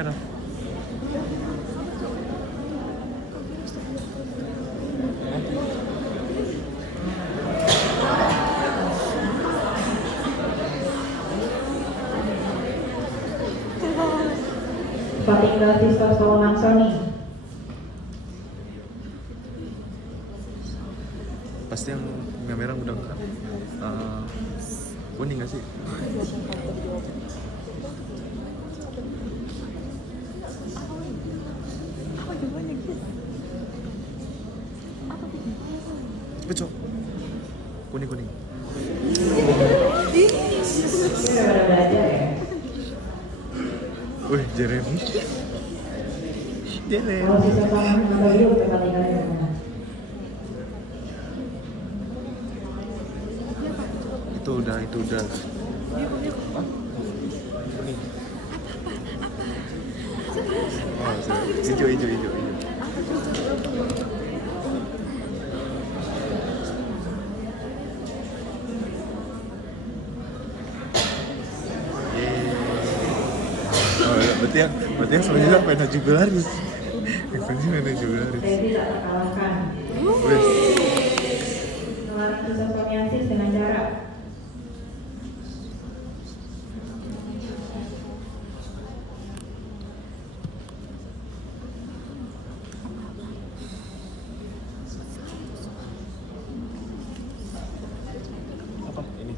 merah. Voting gratis Kosongan Sony. Pasti yang merah udah kuning nggak sih? Cepet cok. Kuning. Ini udah pada belajar ya. Wih, Jeremy. Kalau sisa sama nambah dulu perbandingannya gimana? Itu udah. Hah? Kuning. Oh, hijau. Berarti yang selanjutnya pena jugularis. Yang selanjutnya pena jugularis. Saya tidak terkalahkan. Wes. Mengalami psoriasis dengan jarak. Apa ini?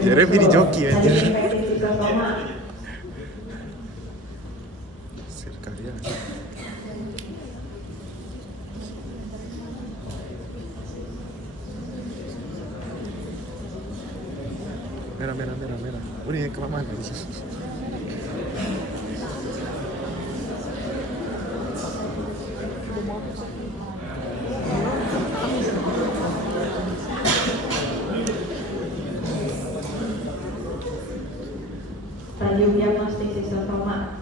Jeremy di joki aja. Sirkarya. Merah. Udah kelamaan aja. Stadium diagnostik sistotoma.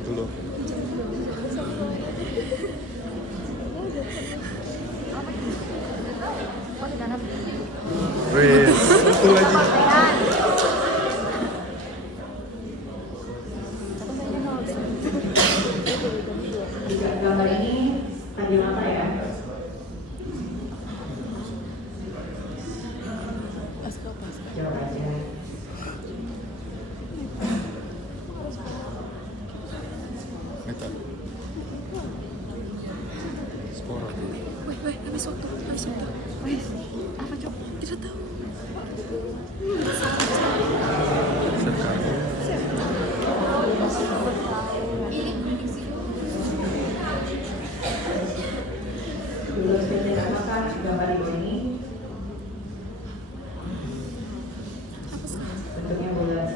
Itu loh. Wes, itu lagi. Di gambar ini stadium apa ya? Jawab aja. Meta. Spora. Wih, habis waktu. Wih, apa cok? Tidak tahu. Sirkarya. Dulu saya tidak makan gambar ini. Bentuknya bulat.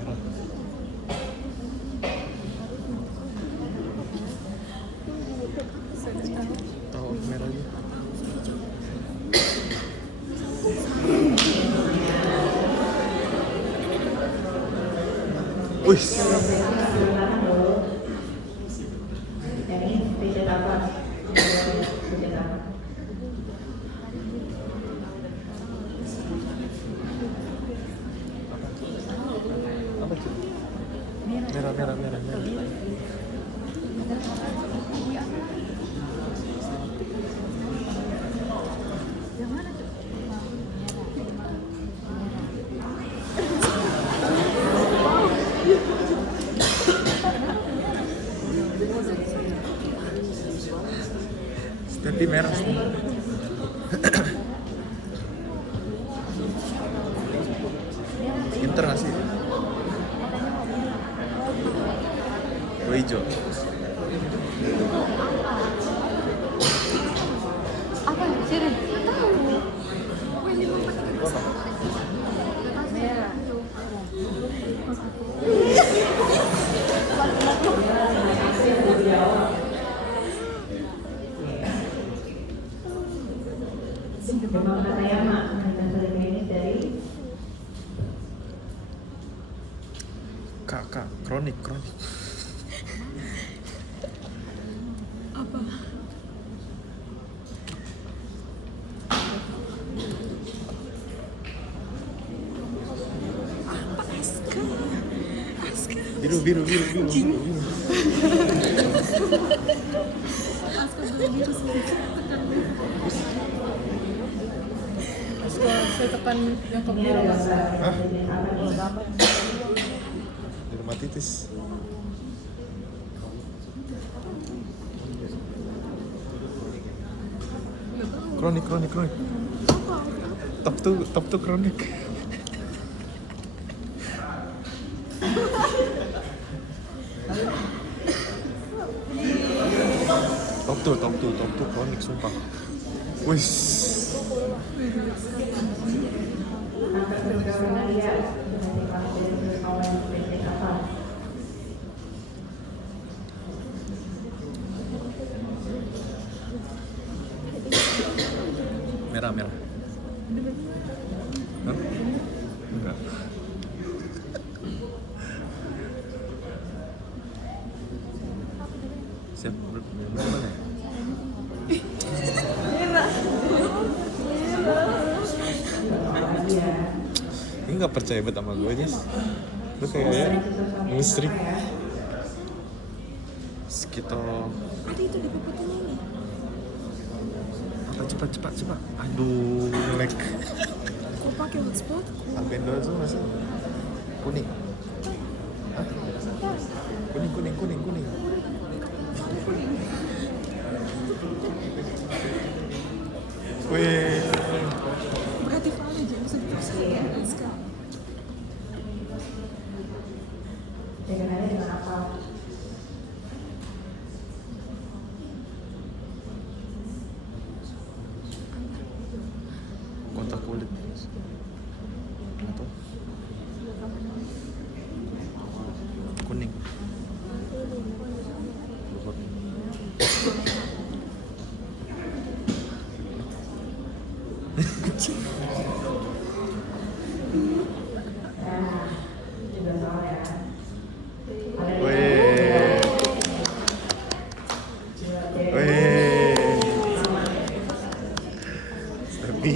Merah. Tahu merahnya. Wih. Perlahan dulu. Ini riset apa? Riset apa? Apa tuh? Merah. Tapi merah sih. Inter nggak sih? Oh, hijau. Apa ya? Sirin? Tahu. Apa? Merah. Kak, kronik. Apa? Apa Aska? Biru. Aska biru sedikit tekan. Aska, saya tekan yang ke biru mas. Hah? Dermatitis. Kronik. Top tuh kronik. Top tuh kronik sumpah. Wis. Merah. Hah? Enggak. Siap, mana ya? Ini nggak percaya banget sama gue, Jess. Lu kayak musrik. Sekitar Ada itu di pepatahnya ini. apa cepat. Aduh, nge-lag. Kau pakai hotspot? Alpendo itu masih kuning. Hah? Kuning. Wih. Berarti valid aja bisa dipaksain Aska. Dagangannya dengan apa? Kontak kulit. Atau kuning. Juga soal ya. Wih. Tapi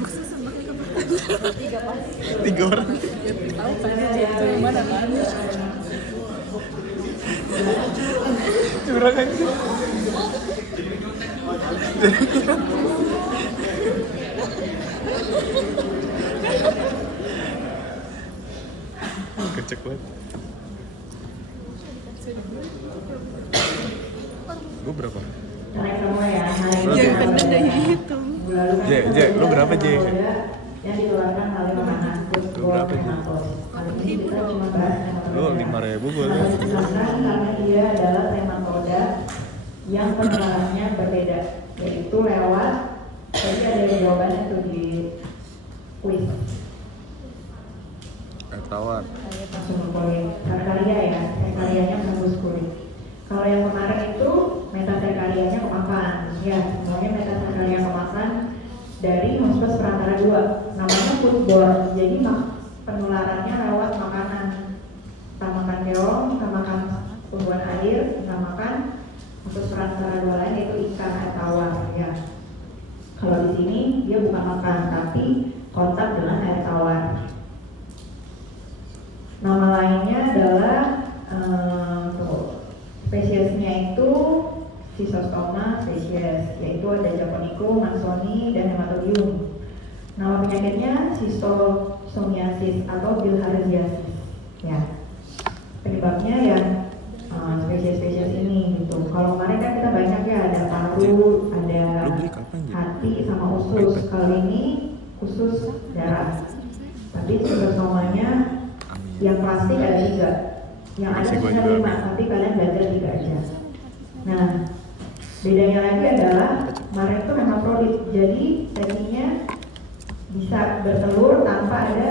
Buksusan pakai kabar. 3 orang. Tahu tadi itu yang mana kan? Curang aja. Kecek banget. Gue berapa? Naik semua ya. Yang bener dari itu. Lu berapa, J? Yang dikeluarkan melalui makanan food Lu berapa, J? Kali ini kita cuma bahas Lu 5.000 boleh. karena dia adalah nematoda yang penularannya berbeda, yaitu lewat tadi ada jawabannya tuh di quiz. Air tawar. Langsung kulit. Serkaria ya, serkarianya menembus kulit. Kalau yang kemarin itu metaserkarianya kemakan, ya semuanya metaserkaria kemakan dari hospes perantara 2. Namanya foodborne, jadi penularannya lewat makanan. Kita makan keong, kita makan tumbuhan air, kita makan hospes perantara 2 lain yaitu ikan air tawar. Ya. Kalau di sini dia bukan makan, tapi kontak dengan air tawar. Nama lainnya adalah spesiesnya itu Schistosoma spesies, yaitu ada Japonicum, Mansoni, dan Hematodium. Nama penyakitnya Schistosomiasis atau bilharziasis. Ya, penyebabnya yang spesies-spesies ini gitu. Kalau kemarin kan kita banyak ya, ada paru, ada Lu beli kapan, J? hati sama usus. Kali ini usus darah. Tapi Schistosomanya yang plastik ada 3, yang ada Masih gua cuma juga 5, tapi kalian belajar 3 aja. Nah, bedanya lagi adalah kemarin itu hermafrodit, jadi tekniknya bisa bertelur tanpa ada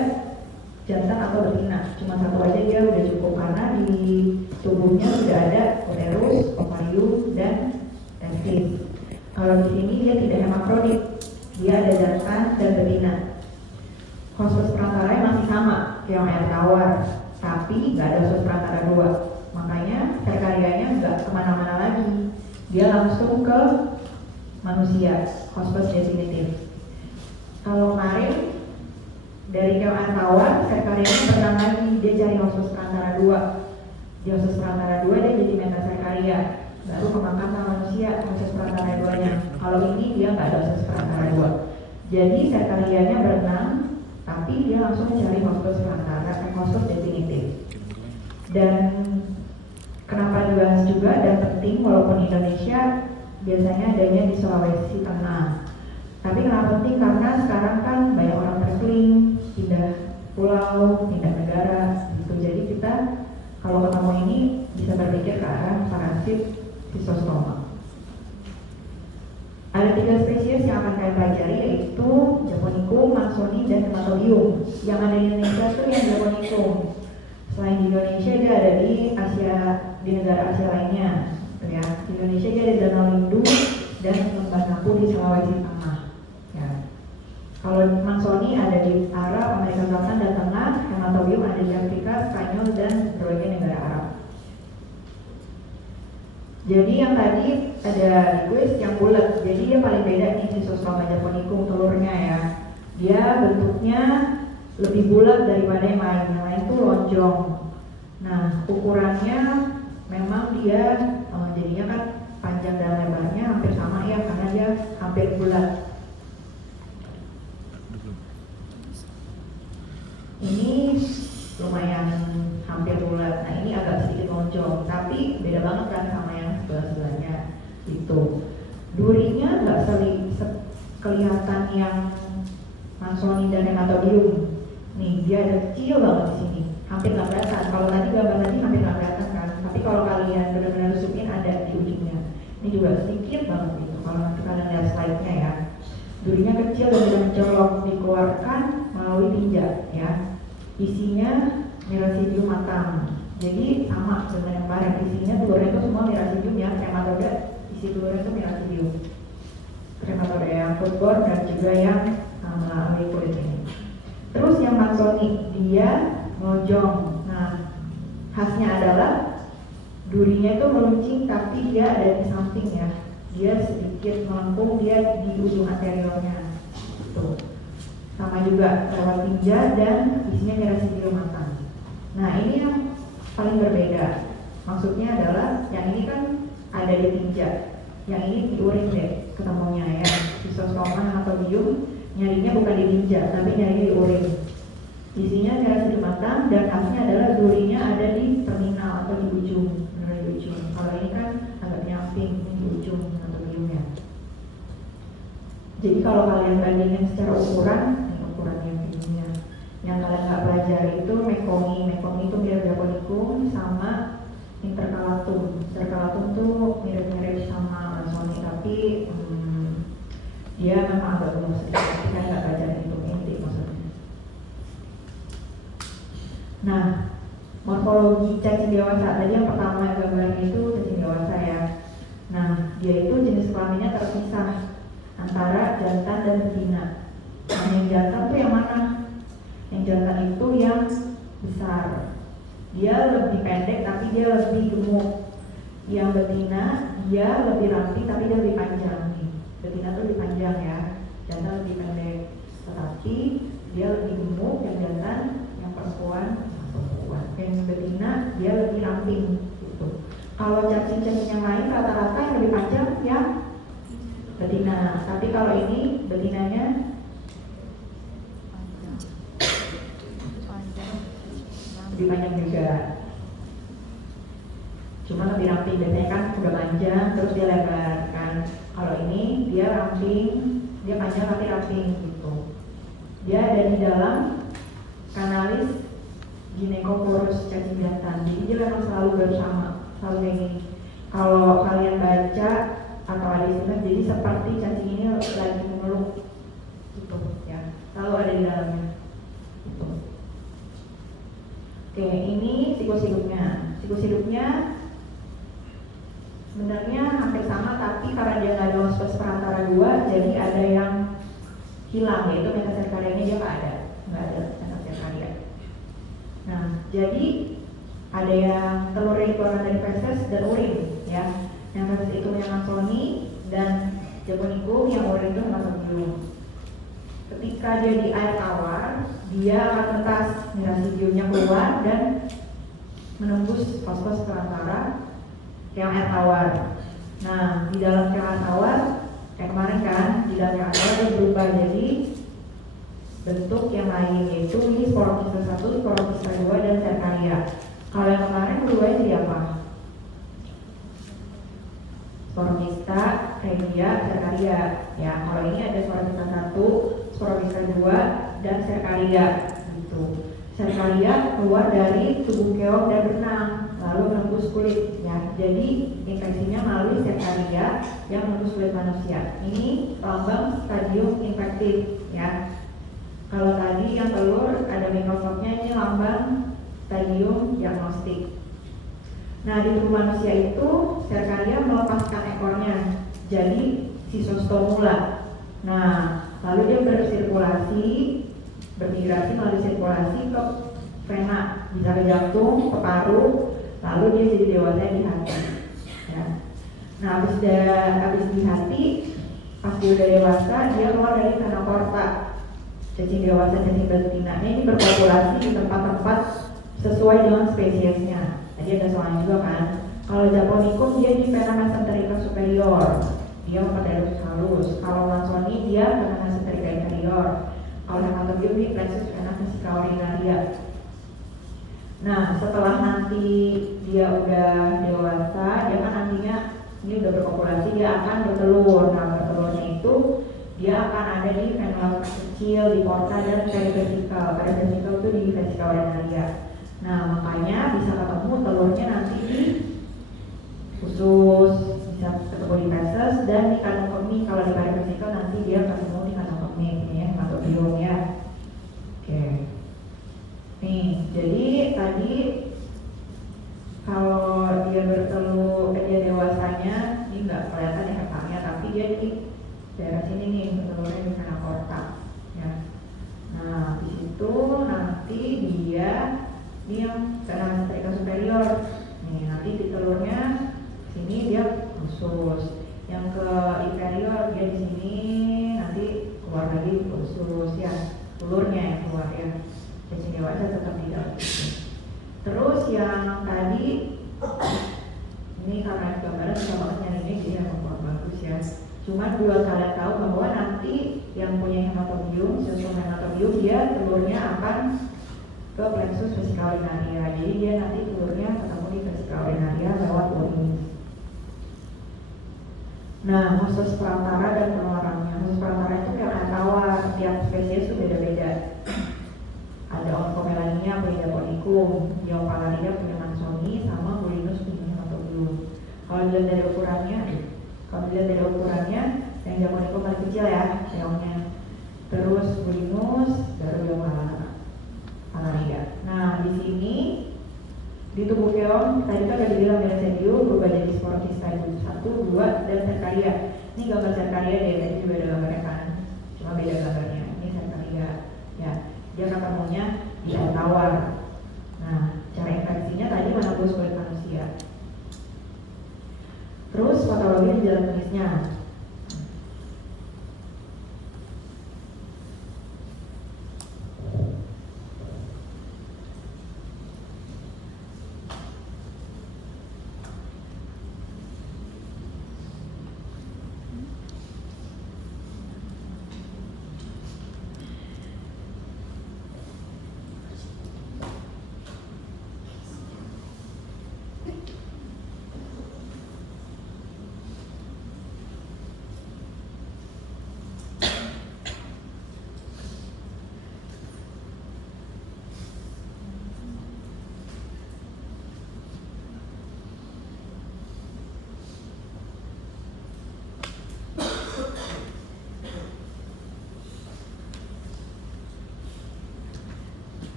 jantan atau betina. Cuma satu aja dia udah cukup karena di tubuhnya sudah ada uterus, ovarium, dan testis. Kalau di sini dia tidak hermafrodit, dia ada jantan dan betina. Hospes perantaranya masih sama kayak air tawar, tapi nggak ada hospes perantara 2. Makanya serkarianya nggak kemana-mana lagi, dia langsung ke manusia, hospes definitif. Kalau kemarin dari keong air tawar, serkarianya berenang lagi, dia cari hospes perantara 2. Di hospes perantara 2 dia jadi metaserkaria, baru kemakan sama manusia hospes perantara 2-nya. Kalau ini dia nggak ada hospes perantara 2. Jadi serkarianya berenang, tapi dia langsung mencari hospes perantara, hospes definitif. Dan kenapa dibahas juga dan penting, walaupun Indonesia biasanya adanya di Sulawesi Tengah. Tapi kenapa penting? Karena sekarang kan banyak orang terkeling, pindah pulau, pindah negara, gitu. Jadi kita kalau ketemu ini bisa berpikir ke arah parasit Schistosoma. Ada 3 spesies yang akan kalian pelajari, yaitu Japonicum, Mansoni, dan Hematodium. Yang ada di Indonesia itu yang Japonicum. Selain di Indonesia dia ada di Asia, di negara Asia lainnya. Ya, di Indonesia dia ada di Danau Lindu dan Lembah Napu di Sulawesi Tengah. Ya. Kalau Mansoni ada di Arab, Amerika Selatan dan Tengah, Hematodium ada di Afrika, Spanyol dan berbagai negara Arab. Jadi yang tadi ada di kuis yang bulat, jadi dia paling beda nih Schistosoma japonicum telurnya ya. Dia bentuknya lebih bulat daripada yang lain tuh lonjong. Nah ukurannya memang dia jadinya kan panjang dan lebarnya hampir sama ya, karena dia hampir bulat. Ini lumayan hampir bulat, nah ini agak sedikit lonjong, tapi beda banget kan sama yang sebelah-sebelahnya itu. Durinya nggak kelihatan yang Mansoni dan Hematodium. Nih dia ada kecil banget di sini, hampir nggak kelihatan. Kalau tadi gambar tadi hampir nggak kelihatan kan, tapi kalau kalian benar-benar zoomin ada di ujungnya. Ini juga sedikit banget gitu. Kalau nanti kalian lihat slide-nya ya, durinya kecil dan sudah mencolok, dikeluarkan melalui tinja ya. Isinya Miracidium matang. Jadi sama dengan yang kemarin, isinya telurnya itu semua Miracidium ya, Trematoda isi telurnya itu Miracidium. Trematoda yang foodborne dan juga yang melalui kulit ini. Terus yang Mansoni, dia melonjong. Nah, khasnya adalah durinya itu meluncing tapi dia ada di samping ya. Dia sedikit melengkung, dia di ujung anteriornya. Tuh. Sama juga lewat tinja dan isinya Miracidium matang. Nah ini yang paling berbeda. Maksudnya adalah yang ini kan ada di tinja, yang ini di urin deh ketemunya ya. Schistosoma Hematodium nyarinya bukan di tinja, tapi nyarinya di urin. Isinya Miracidium matang dan khasnya adalah durinya ada di terminal atau di ujung, benar di ujung. Kalau ini kan agak nyamping di ujung Hematodiumnya. Jadi kalau kalian bandingin secara ukuran yang ininya, yang kalian nggak pelajari itu Mekongi itu mirip Japonicum sama Intercalatum. Intercalatum tuh mirip-mirip sama Mansoni tapi dia memang agak gemuk sedikit, tapi kan nggak pelajari itu inti maksudnya. Nah, morfologi cacing dewasa tadi yang pertama gambarnya itu cacing dewasa ya. Nah, dia itu jenis kelaminnya terpisah antara jantan dan betina. Nah, yang jantan tuh yang mana? Yang jantan itu yang besar, dia lebih pendek tapi dia lebih gemuk. Yang betina dia lebih ramping tapi dia lebih panjang nih. Betina tuh lebih panjang ya, jantan lebih pendek, tetapi dia lebih gemuk. Yang jantan, yang perempuan, yang betina dia lebih ramping gitu. Kalau cacing-cacing yang lain rata-rata yang lebih panjang yang betina, tapi kalau ini betinanya lebih panjang juga, cuma lebih ramping. Biasanya kan udah panjang terus dia lebar kan. Kalau ini dia ramping, dia panjang tapi ramping gitu. Dia ada di dalam kanalis Gynecoporus cacing jantan, jadi dia memang selalu bersama, selalu kayak gini. Kalau kalian baca atau ada istilah, jadi seperti cacing ini lagi memeluk gitu ya, selalu ada di dalamnya gitu. Oke, ini siklus hidupnya. Siklus hidupnya sebenarnya hampir sama, tapi karena dia nggak ada hospes perantara 2, jadi ada yang hilang, yaitu metaserkarianya dia nggak ada metaserkaria. Nah, jadi ada yang telurnya dikeluarkan dari feses dan urin, ya. Yang feses itu hemansoni dan Japonicum, yang urin itu hematobium. Ketika dia di air tawar, dia akan mentas mirasidiumnya keluar dan menembus fosfos perantara yang air tawar. Nah, di dalam air tawar, kayak kemarin kan, di dalam air tawar dia berubah jadi bentuk yang lain, yaitu ini sporokista 1, sporokista 2, dan serkaria. Kalau yang kemarin berubahnya jadi apa? Sporokista, redia, serkaria. Ya, kalau ini ada sporokista 1, sporokista 2, dan serkaria. Gitu. Serkaria keluar dari tubuh keong dan benang, lalu menembus kulit. Ya, jadi infeksinya melalui serkaria yang menembus kulit manusia. Ini lambang stadium infektif. Ya, kalau tadi yang telur ada mikroskopnya, ini lambang stadium diagnostik. Nah, di tubuh manusia itu serkaria melepaskan ekornya, jadi sisostomula. Nah, lalu dia bersirkulasi, bermigrasi melalui sirkulasi ke vena, bisa ke jantung, ke paru, lalu dia jadi dewasa di hati. Ya. Nah, habis di hati, pas dia udah dewasa, dia keluar dari vena porta. Cacing dewasa, cacing betina ini berpopulasi di tempat-tempat sesuai dengan spesiesnya. Tadi ada soalnya juga kan. Kalau Japonicum dia di vena mesenterica superior, dia memperdalam halus. Kalau Mansoni dia vena mesenterica inferior. Kalau hematobium di plexus vena vesica urinaria. Nah, setelah nanti dia udah dewasa, dia kan nantinya ini udah berpopulasi, dia akan bertelur. Nah, bertelurnya itu dia akan ada di vena kecil, di porta, dan perivesical. Perivesical itu di vesica urinaria. Nah, makanya bisa ketemu telurnya nanti di usus, bisa ketemu di feses, dan di kandung kemih. Kalau di perivesical nanti dia ketemu di kandung kemih, ini ya, hematobium ya. Oke. Nih, jadi tadi kalau dia bertelur, dia dewasanya, ini nggak kelihatan ya kepalanya, tapi dia di daerah sini nih, bertelurnya di vena porta. Ya. Nah, di situ nanti dia ini yang vena mesenterica superior. Nih, nanti di telurnya sini dia usus. Yang ke inferior dia di sini, nanti keluar lagi usus ya. Telurnya yang keluar ya. Cacing dewasa tetap di dalam. Terus yang tadi ini karena gambaran bisa banget nyari ini, jadi emang bagus ya. Cuma dua kalian tahu bahwa nanti yang punya hematobium, sistem hematobium, dia telurnya akan ke plexus vesica urinaria. Jadi dia nanti telurnya ketemu di vesica urinaria lewat urin. Nah, khusus perantara dan penularannya. Khusus perantara itu kayak air tawar, tiap spesies itu beda-beda. Ada Oncomelania punya Japonicum, Diompalaria punya Mansoni, sama Bulinus punya hematobium. Kalau dilihat dari ukurannya, yang Japonicum paling kecil ya, keongnya. Terus Bulinus, baru Diompalaria. Nah, di sini di tubuh keong tadi kan ada dibilang Melisedium berubah jadi sporokista 1, 2, dan serkaria. Ini gambar serkaria deh, tadi juga ada gambarnya kan, cuma beda gambarnya. Ini serkaria, ya. Dia ketemunya di air tawar. Nah, cara infeksinya tadi menembus kulit manusia. Terus patologi di dalam kunisnya.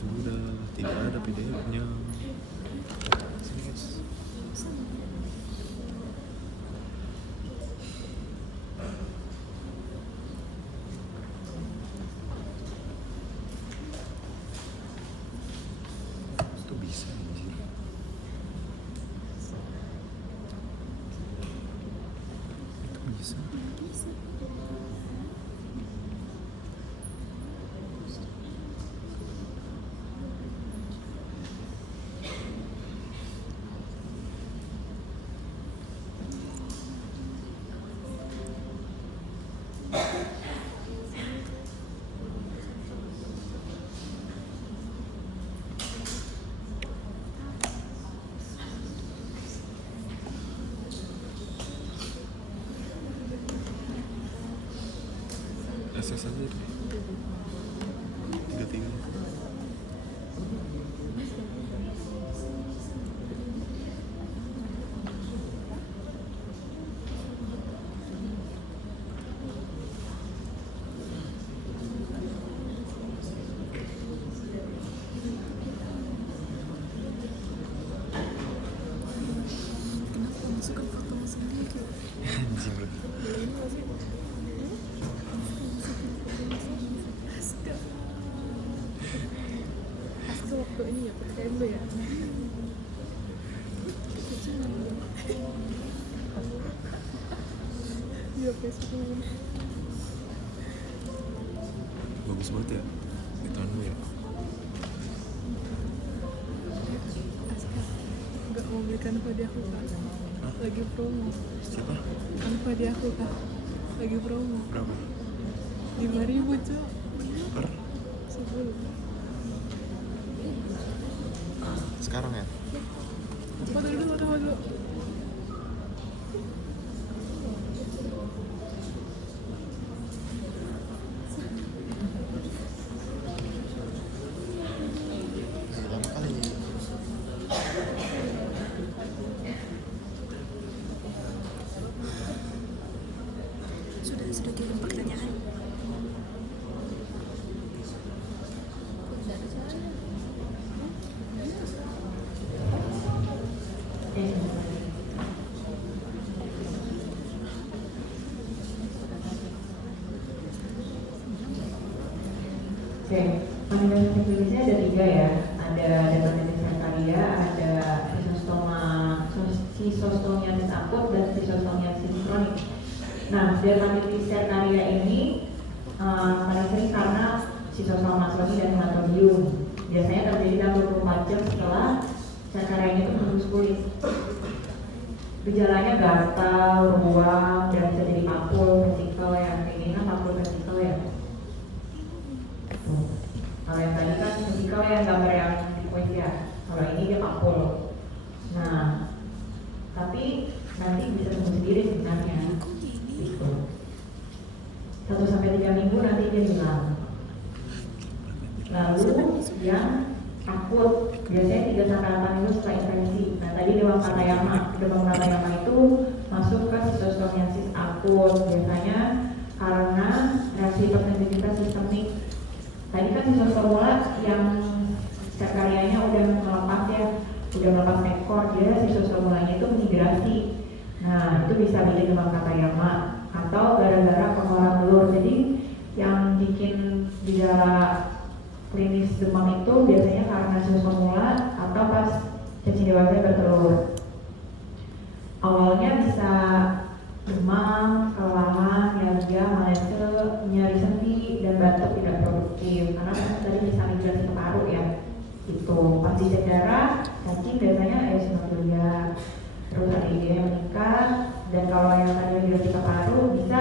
sudah tidak ada PDF-nya. Sini guys. Itu bisa anjir. Itu bisa. SS aja deh. 33. Kenapa masukkan foto sendiri? Anjing lu. Aska waktu ini ya PTM lu ya. Iya Facebook. Bagus banget ya. Itu lu ya. Aska nggak mau beli kanva di aku kak. Hah? Lagi promo. Siapa? Kanva di aku kak. Lagi promo. Berapa? 5.000 cok. Per? 10. Sekarang ya? Foto dulu. Lama kali. Sudah kirim pertanyaan. Oke, manifestasi klinisnya ada 3 ya. Ada dermatitis serkaria, ada sisostomiasis akut dan sisostomiasis kronik. Nah, dermatitis serkaria ini paling sering karena sisostoma masrohi dan hematodium. Biasanya terjadi dalam 24 jam setelah serkaria itu menembus kulit. Gejalanya gatal, ruam, dan bisa jadi papul vesikel ya. Ini kan papul vesikel ya. Kalau yang tadi kan vesikel yang gambar yang di kuis ya. Kalau ini dia papul. Nah, tapi nanti bisa sembuh sendiri sebenarnya. Gitu. 1-3 minggu nanti dia hilang. Lalu yang akut biasanya 3-8 minggu setelah infeksi. Nah tadi demam Katayama itu masuk ke sisostomiasis akut biasanya karena reaksi hipersensitivitas sistemik. Tadi kan sisostomula yang serkarianya udah melepas ekor, dia sisostomulanya itu migrasi. Nah itu bisa bikin demam Katayama atau gara-gara pengeluaran telur. Jadi yang bikin gejala klinis demam itu biasanya karena sisostomula atau pas cacing dewasa bertelur. Awalnya bisa demam, kelelahan, mialgia, malese, nyeri sendi, dan batuk tidak produktif karena tadi bisa migrasi ke paru ya. Itu pas dicedera, cacing biasanya eosinofilia, terus ada ide yang meningkat, dan kalau yang tadi migrasi ke paru bisa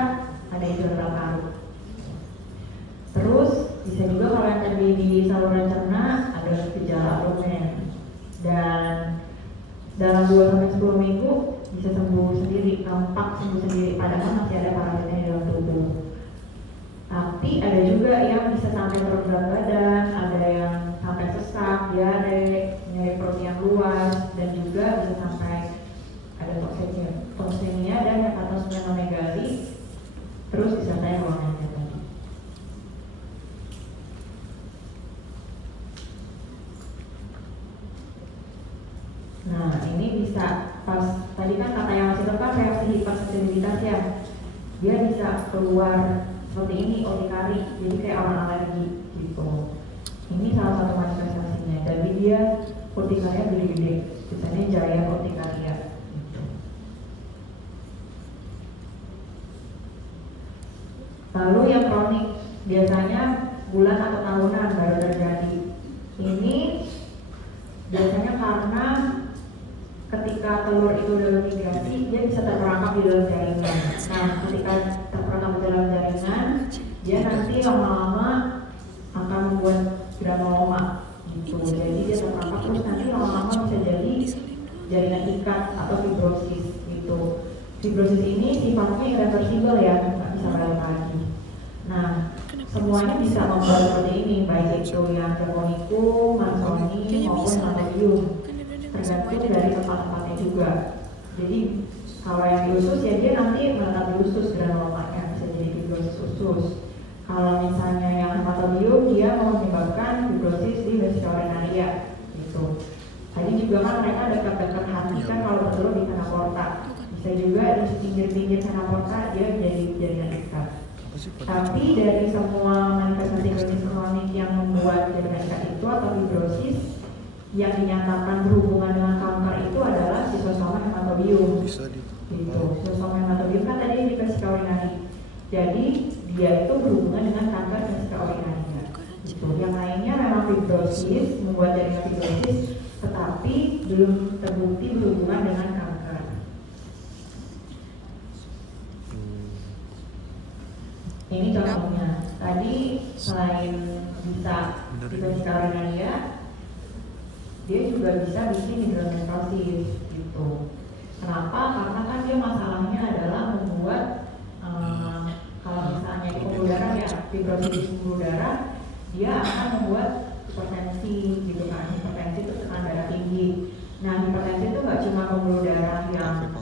ada dalam paru. Terus bisa juga kalau yang tadi di saluran cerna ada gejala rumen, dan dalam 2-10 minggu bisa sembuh sendiri, tampak sembuh sendiri padahal masih ada parasitnya di dalam tubuh. Tapi ada juga yang bisa sampai turun berat badan, ada yang sampai sesak, diare, nyeri perut yang luas, dan juga bisa sampai ada toksinemia dan hepatosplenomegali, terus disertai ruangannya tadi. bisa pas tadi kan kata yang masih kan reaksi hipersensitivitas ya, dia bisa keluar seperti ini urtikari, jadi kayak orang alergi gitu. Ini salah satu manifestasinya, jadi dia urtikarinya gede-gede, misalnya jaya urtikaria gitu. Lalu yang kronik biasanya bulan atau tahunan baru terjadi. Ini biasanya karena ketika telur itu udah migrasi, dia bisa terperangkap di dalam jaringan. Nah, ketika terperangkap di dalam jaringan, dia nanti lama-lama akan membuat granuloma gitu. Jadi dia terperangkap terus nanti lama-lama bisa jadi jaringan ikat atau fibrosis gitu. Fibrosis ini sifatnya irreversible ya, nggak bisa balik lagi. Nah, semuanya bisa membuat seperti ini, baik itu yang Japonikum, Marsoni maupun Lamodium, tergantung dari tempat-tempatnya juga. Jadi kalau yang di usus ya dia nanti menetap di usus granulomanya, bisa jadi fibrosis usus. Kalau misalnya yang hematobium, dia menyebabkan fibrosis di vesika urinaria gitu. Tadi juga kan mereka dekat-dekat hati kan kalau betul di vena porta. Bisa juga di pinggir-pinggir vena porta dia jadi jaringan ikat. Tapi dari semua manifestasi klinis kronik yang membuat jaringan ikat itu atau fibrosis yang dinyatakan berhubungan dengan kanker itu adalah schistosoma hematobium. Gitu. Schistosoma hematobium kan tadi di vesika urinaria. Jadi dia itu berhubungan dengan kanker vesika urinaria. Gitu. Yang lainnya memang fibrosis, membuat jaringan fibrosis, tetapi belum terbukti berhubungan dengan kanker. Ini contohnya. Tadi selain bisa di vesika urinaria, dia juga bisa bikin hidronefrosis gitu. Kenapa? Karena kan dia masalahnya adalah membuat kalau misalnya di pembuluh darah ya, fibrosis di pembuluh darah, dia akan membuat hipertensi gitu kan. Hipertensi itu tekanan darah tinggi. Nah, hipertensi itu nggak cuma pembuluh darah yang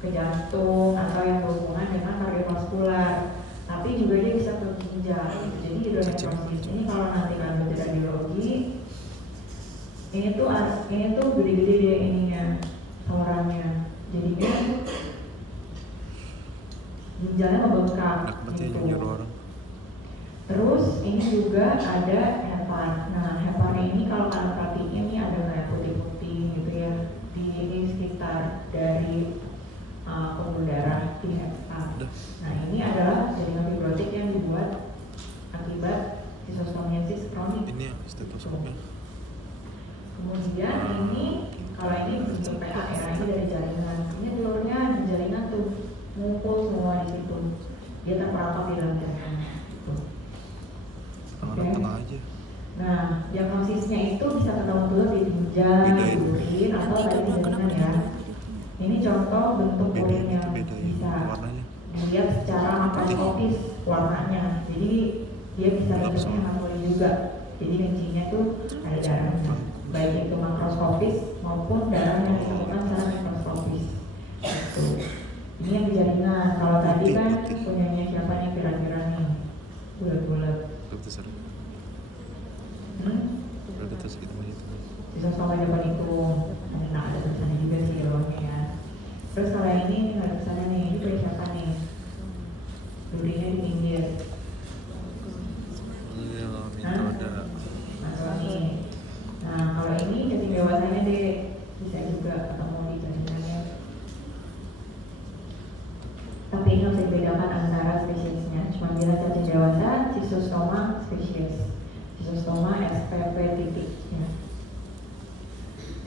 ke jantung atau yang berhubungan dengan kardiovaskular, tapi juga dia bisa ke ginjal. Jadi hidronefrosis ini kalau nanti lanjut di radiologi, ini tuh gede-gede dia ininya, salurannya. Jadinya ginjalnya membengkak gitu. Terus ini juga ada hepan. Nah, hepan ini kalau kalian perhatiin ini ada kayak putih-putih gitu ya di sekitar dari pembuluh darah di hepan. Nah, ini adalah jaringan fibrotik yang dibuat akibat sistostomiasis kronik. Ini stetoskopnya. Kemudian ini kalau ini bentuk PA ya, ini dari jaringan. Ini telurnya di jaringan tuh ngumpul semua di situ. Dia terperangkap di dalam jaringan. Tengah-tengah aja. Nah, diagnosisnya itu bisa ketemu dulu di ginjal, di urin, atau tadi di jaringan ya. Ini contoh bentuk urin yang bisa dilihat secara makroskopis warnanya. Jadi dia bisa bentuknya hematologi juga. Jadi rincinya tuh ada darahnya, baik itu makroskopis maupun darah yang ditemukan secara mikroskopis. Gitu. Ini yang di jaringan. Kalau tadi kan punyanya siapa nih kira-kira nih? Bulat-bulat. Berarti terus gitu aja. Bisa sama depan itu. Nah, ada tulisannya juga sih bawahnya ya. Terus kalau ini nggak ada tulisannya nih. Ini punya siapa nih? Durinya di pinggir. Nah, kalau ini ketika dewasanya deh bisa juga ketemu di jaringannya. Tapi ini harus dibedakan antara spesiesnya. Cuma bila cacing dewasa, schistosoma spesies, schistosoma SPP titik. Ya.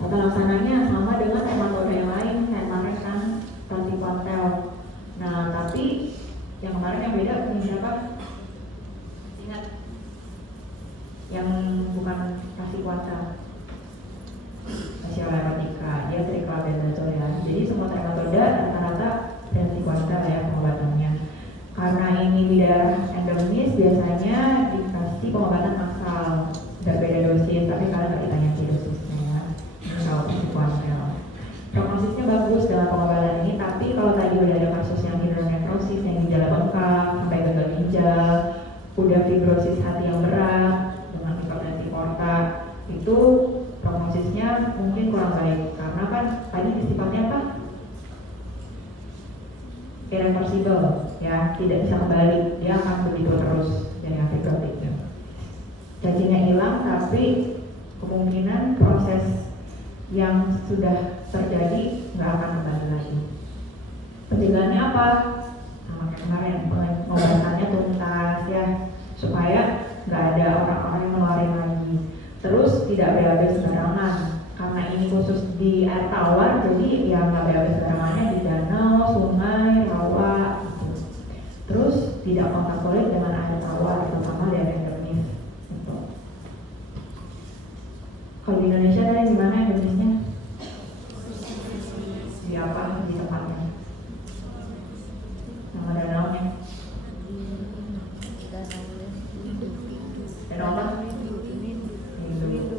Tata laksananya sama dengan hematoda yang lain, kayak kemarin kan praziquantel. Nah, tapi yang kemarin yang beda punya siapa? Ingat? Yang bukan praziquantel, Sclerotica, dia trichodental ya. Jadi semua hematoda rata-rata praziquantel ya pengobatannya. Karena ini tidak endemis, biasanya dikasih pengobatan massal, tidak beda dosis, tapi kalian nggak ditanya sih dosisnya ya. Ini kalau praziquantel. Prognosisnya bagus dalam pengobatan ini, tapi kalau tadi udah ada kasus yang hidronefrosis, yang ginjal bengkak, sampai gagal ginjal, udah fibrosis hati yang berat, dengan hipertensi porta, itu irreversible, ya, tidak bisa kembali, dia akan begitu terus jadi fibrotiknya. Cacingnya hilang, tapi kemungkinan proses yang sudah terjadi nggak akan kembali lagi. Pencegahannya apa? Sama kayak kemarin, pengobatannya tuntas ya, supaya nggak ada orang-orang yang ngeluarin lagi. Terus tidak BAB sembarangan, karena ini khusus di air tawar, jadi ya nggak BAB sembarangannya di danau, sungai, rawa gitu. Terus tidak kontak kulit dengan air tawar, terutama di area endemis gitu. Kalau di Indonesia tadi gimana endemisnya? Di apa? Di tempatnya? Nama danaunya? Danau apa?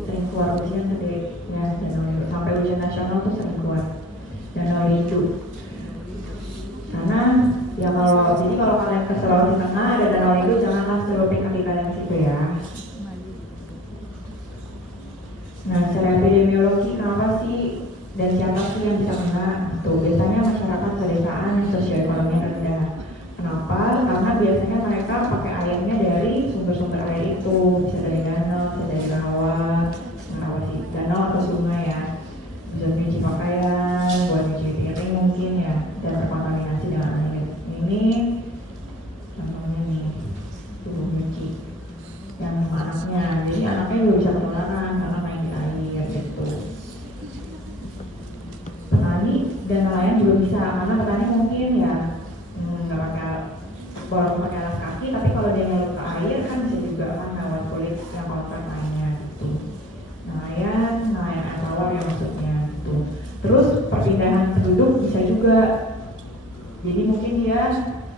Sering keluar ujian gede ya, danau itu sampai ujian nasional tuh sering keluar danau itu. Karena ya kalau kalian ke Sulawesi Tengah ada danau itu, janganlah celupin kaki kalian ke situ ya. Nah, secara epidemiologi kenapa sih dan siapa sih yang bisa kena? Tuh biasanya masyarakat pedesaan yang sosioekonomi rendah. Kenapa? Karena biasanya mereka pakai airnya dari sumber-sumber air itu, bisa dari danau, bisa dari rawa sih, danau atau sungai ya, bisa nyuci pakaian, buat nyuci piring mungkin ya, dan terkontaminasi dengan air. Ini contohnya nih, tubuh nyuci yang sama anaknya, jadi anaknya juga bisa penularan karena main di air gitu. Petani dan nelayan juga bisa, karena petani mungkin ya nggak pakai walaupun pakai alas kaki, tapi kalau dia nyelup ke air kan bisa juga kan lewat kulit yang kotor lainnya gitu. Nelayan air tawar ya maksudnya gitu. Terus perpindahan penduduk bisa juga, jadi mungkin dia,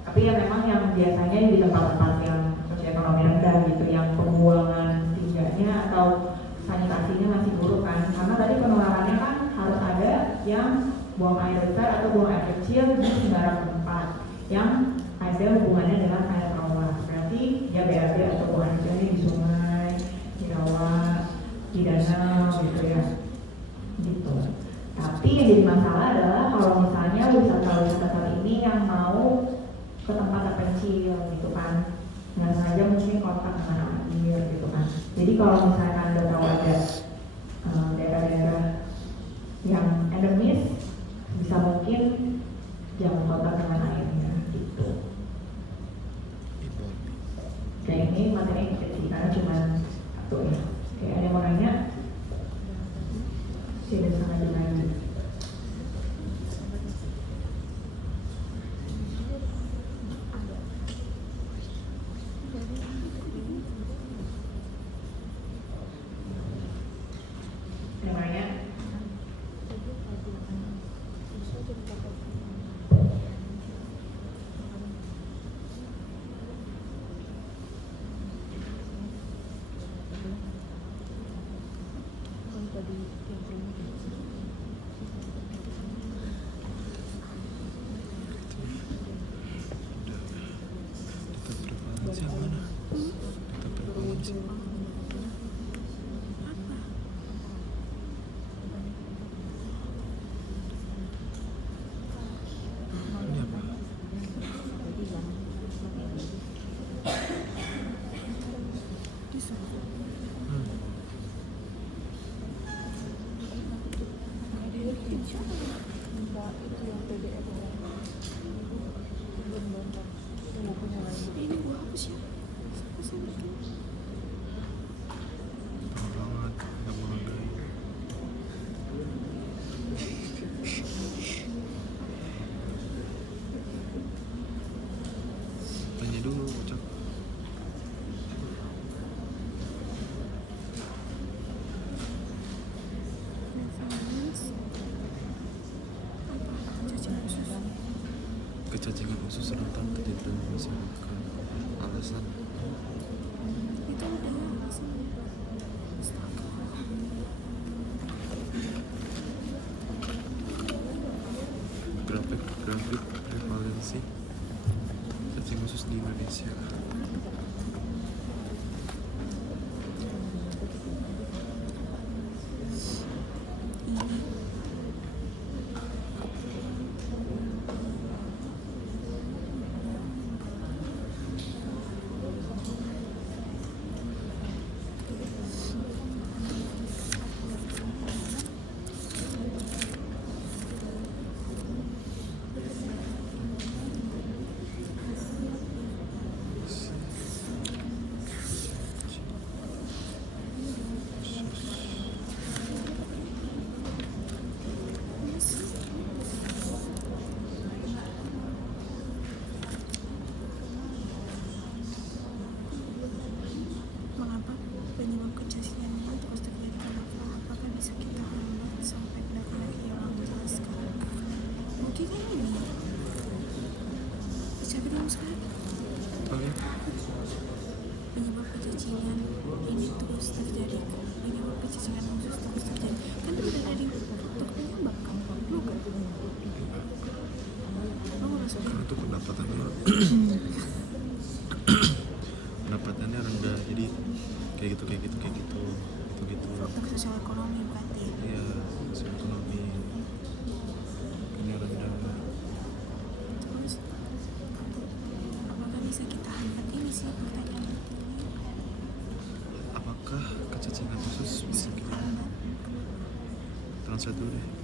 tapi ya memang yang biasanya di tempat-tempat yang sosioekonomi rendah gitu, yang pembuangan tinjanya atau sanitasinya masih buruk kan, karena tadi penularannya kan harus ada yang buang air besar atau buang air kecil di sembarang tempat yang ada hubungannya dengan air rawa. Berarti ya BAB atau buang air kecil di sungai, di rawa, di danau gitu ya. Gitu. Tapi yang jadi masalah adalah kalau misalnya wisata-wisata saat ini yang mau ke tempat terpencil gitu kan, nggak sengaja mungkin kontak dengan air gitu kan. Jadi kalau misalkan Anda tahu ada daerah-daerah yang endemis, bisa mungkin jangan kontak dengan airnya gitu. Kayak ini materi kecil karena cuma satu ya. Kayak ada yang mau nanya? Silakan aja nanya. Namanya? Ini gua hapus ya. Tanya dulu, Cok. Kecacingan usus rentan kejadian masyarakat. Alasan Itu udah alasannya. Astaga. grafik prevalensi cacing usus di Indonesia. cacingan ini terus terjadi, penyebab cacingan usus terus terjadi, kan udah dari faktor penyebab kan, lu kan? Lu maksudnya? Itu pendapatannya rendah, jadi kayak gitu Faktor sosial ekonomi berarti ya? iya, sosial ekonomi ini rendah. Terus apakah bisa kita angkat ini sih pertanyaan ini? Apakah kecacingan usus bisa kita translate dulu deh?